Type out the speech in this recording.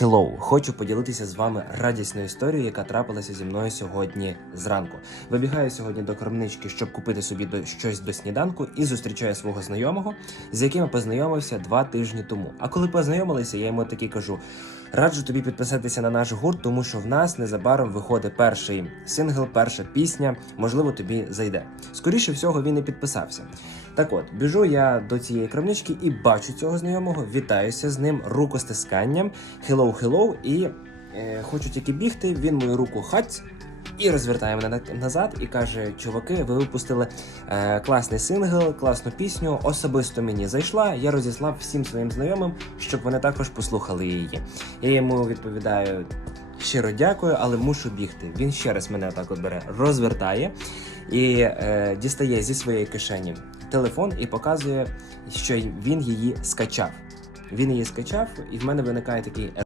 Hello! Хочу поділитися з вами радісною історією, яка трапилася зі мною сьогодні зранку. Вибігаю сьогодні до крамнички, щоб купити собі до щось до сніданку, і зустрічаю свого знайомого, з яким познайомився два тижні тому. А коли познайомилися, я йому таки кажу: раджу тобі підписатися на наш гурт, тому що в нас незабаром виходить перший сингл, перша пісня. Можливо, тобі зайде. Скоріше всього, він і підписався. Так от, біжу я до цієї крамнички і бачу цього знайомого, вітаюся з ним рукостисканням. Hello, hello, і е, хочу тільки бігти. Він мою руку хаць. І розвертає мене назад і каже: Чуваки, ви випустили е, класний сингл, класну пісню. Особисто мені зайшла. Я розіслав всім своїм знайомим, щоб вони також послухали її. Я йому відповідаю щиро дякую, але мушу бігти. Він ще раз мене так от бере, розвертає і е, дістає зі своєї кишені телефон і показує, що він її скачав. Він її скачав, і в мене виникає такий